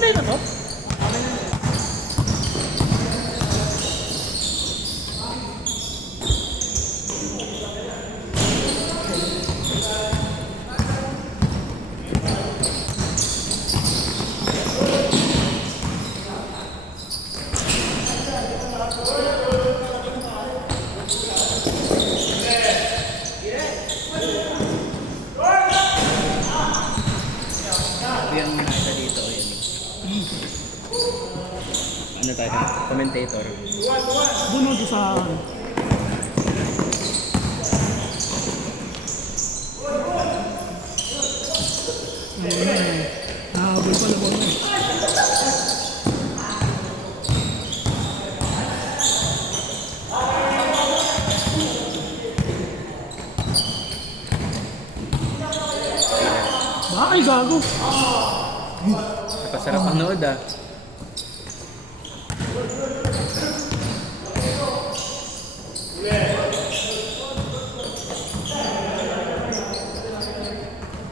Play na to? Yan na kita dito. Yan. Ano tayo? Commentator. Doon o sa... Nahabol pa na ba mo? Ay, gago! Napasarap ang nood ah.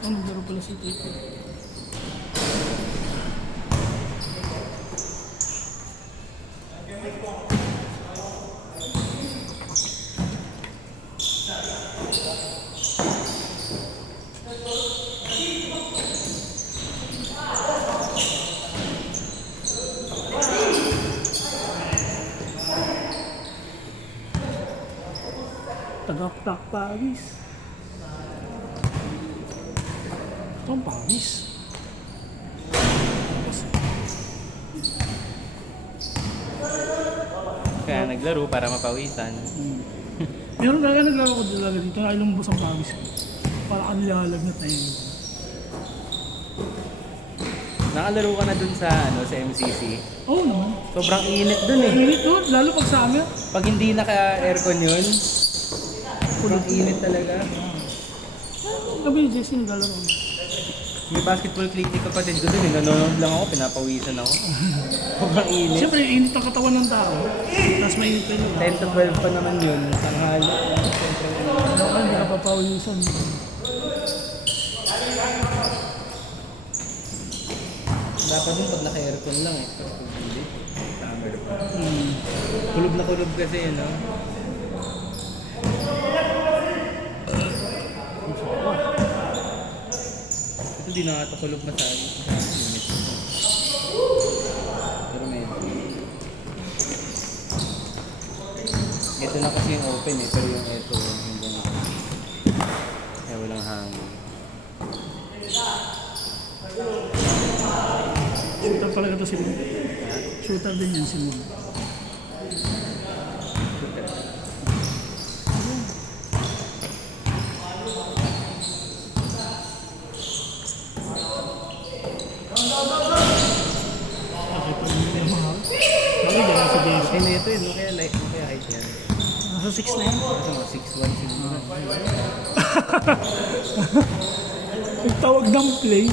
Ang laro pala si Tito. Tagaktak Paris. Ito ang Paris. Kaya naglaro para mapawisan. Meron talaga naglaro ko talaga dito. Nakailambos ang Paris ko. Para kanilalag na tayo. Nakalaro ka na dun sa sa MCC. Oo naman. Sobrang init dun eh. Init doon, lalo pag summer. Pag hindi naka-aircon yun, sobrang init talaga. Gabi ni Jesse naglalaro. May basketball clinic ka pa din ko dun eh. Nanonood lang ako, pinapawisan ako. Sobrang init. Siyempre, init ang katawan ng tao. Tapos mainit pa yun. 10 to 12 pa naman yun. Tanghali. Ano ka, hindi ka papawisan. Dapat din pag naka-aircon lang eh. Pero pag hindi, summer pa. Na kulob kasi yun, no? Ito di nakatakulob masyado. Init. Pero medyo. Ito na kasi yung open eh. Pero yung ito, hindi na. Kaya walang hangin. Shooter pala ito si Mon. Shooter din yan si Mon. Okay pa rin yung mahal. Bakit yan sa game? Kasi na ito yun, kaya like, kaya height yan. Nasa 6 na yan. Ito mga 6'1 siguro. Yung tawag ng play.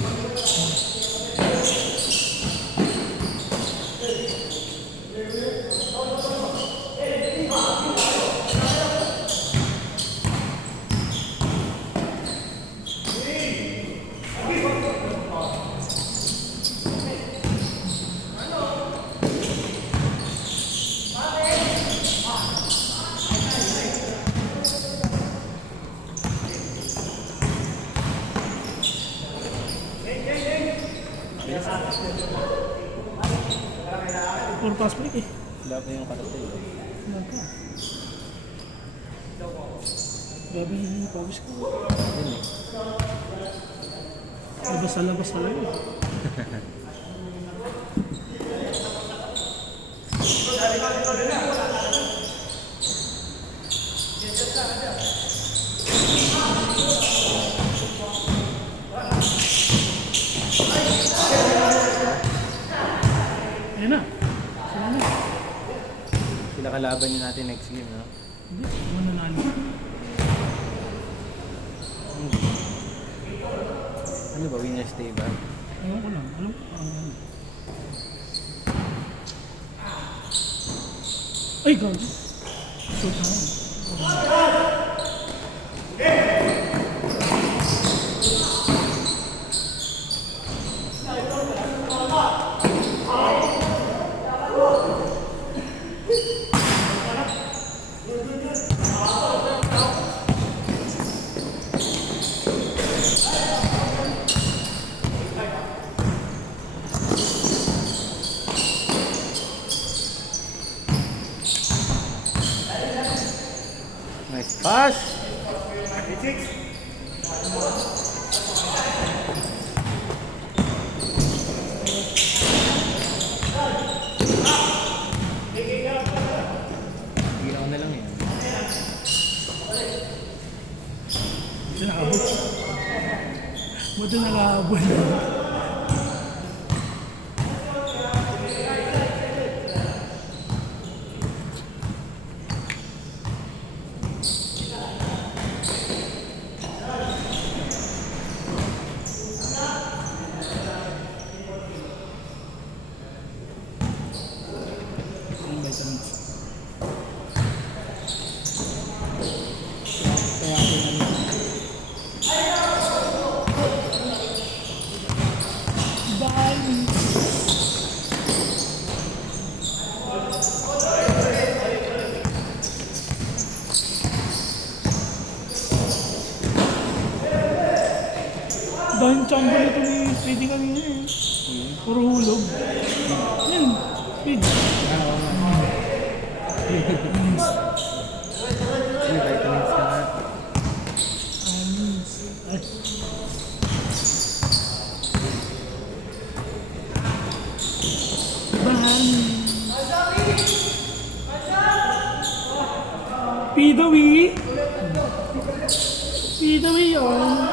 Puro pass break eh. Wala pa yung karatil. Wala pa. Grabe yung pawis ko. Yun eh. Labas sa labas talaga eh. Ayan na. Sino Sila kalaban din natin next game, no? Hindi, mananalo. Ano ba, winner's day ba? Ayaw ko lang. Alam ko, ano. Ay, God! Shoot na yun. Nice pass! Ginaw na lang yan. Buti nakaabot. Buti nakaabot. Yung vitamins. Kaya ako na dahil chambo nito ni Speedy kanina eh. Puro hulog. Yan, Speed. May vitamins ka na. Ay. Pidawi. Pidawi yun.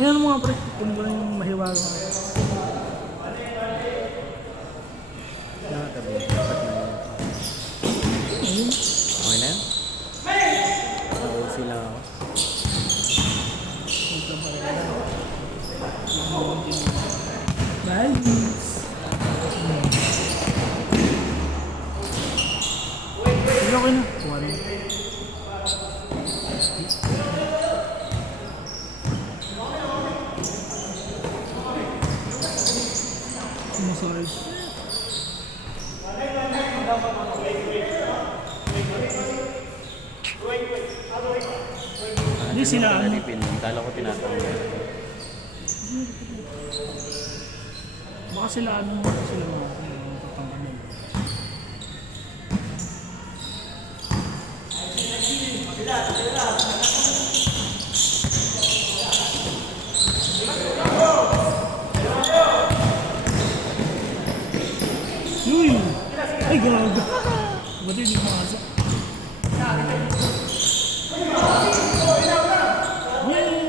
Ayan mga pre, kung ba yung mahiwaga nga. Nakatabi. Dapat na yun. Ayun. Okay na? Oo, sila ako. Balance. Sige, okay na. Kuha na. Massage. Hindi sila ano. Kala ko tinatanggal. Baka sila ano, sila mga papangalan. Uy! Ay, gago! Buti hindi makasa. Yay!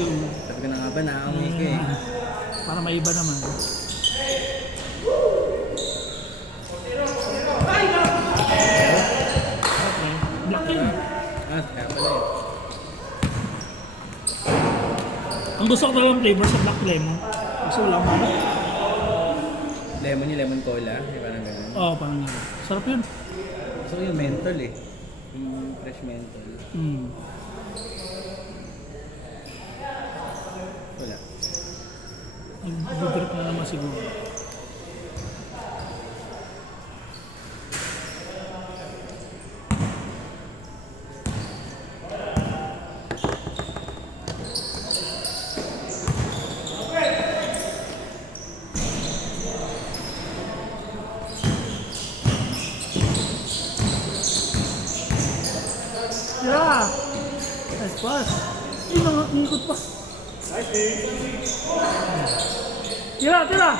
Mango. Sabi ko na nga ba, nakakamoy ka eh. Para maiba naman. Okay. Black yun. Ah, kaya pala eh. Ang gusto ko talagang flavor sa black lemon. Kasi wala akong ano. Lemon yung lemon cola, di ba nang ganun? Oo, parang yun. Sarap yun. So yung menthol eh. Yung fresh menthol. Mm. Wala. Nag-drip na naman siguro. Yeah! Nice pass. Ay, ikot pa. Tira!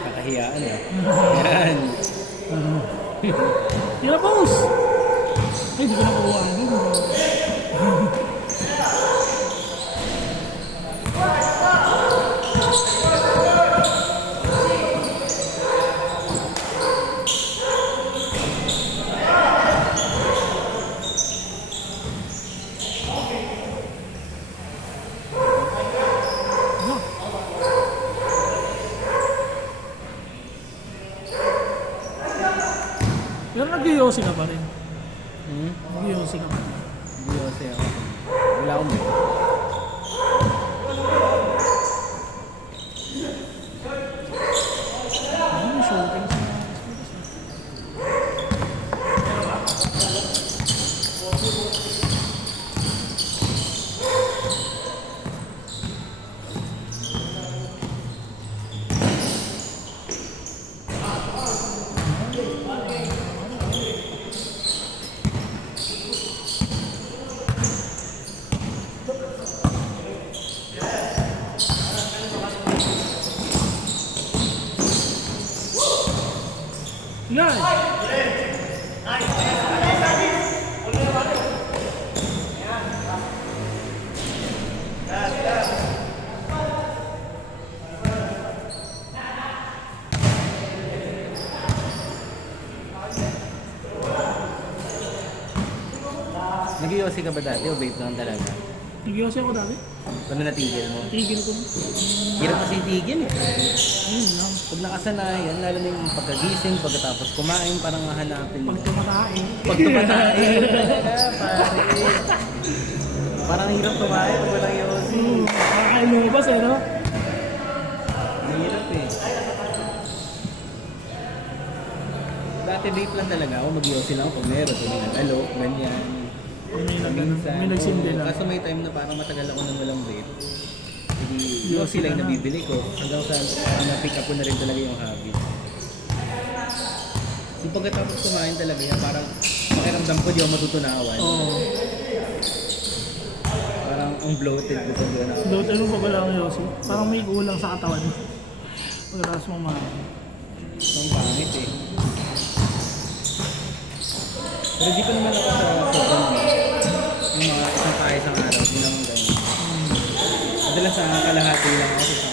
Kakahiyaan eh. Yan. Tira, boss! Ay, di ko nakuha. Pero nag-yosi ka pa rin. Nag-yosi ka pa rin. Hindi kasi ako. Wala akong bet. Ano, shooting sa Nice! Nag-iossi ka ba dati o vape lang talaga? Nag-yosi ako dati. Paano natigil mo? Tigil ko. Hirap kasi itigil eh. Ayun lang. Pag nakasanayan, lalo na yung pagkagising, pagkatapos kumain, parang hahanapin mo. Pag tumatae. Pag tumatayin, pare. Parang hirap kumain pag walang iossi. Kakain lumabas eh, no? Mahirap eh. Dati vape lang talaga ako, mag-iossi lang ako pag meron. Kung may nag-alok, ganyan. May nagsindi lang. Kaso may time na parang matagal ako nang walang vape. Hindi yung sila yung nabibili ko. Hanggang sa na-pick up ko na rin talaga yung habit. Yung pagkatapos kumain talaga yan, parang pakiramdam ko di ako matutunawan. Oo. Parang ang bloated ko pag gano'n. Bloater mo pa pala ang yosi. Parang may kulang sa katawan mo. Pagkatapos mo kumain. Ang pangit eh. Pero di pa naman ako sa sobrang yung mga isang araw, hindi naman ganyan. Madalas sa kalahati lang ako sa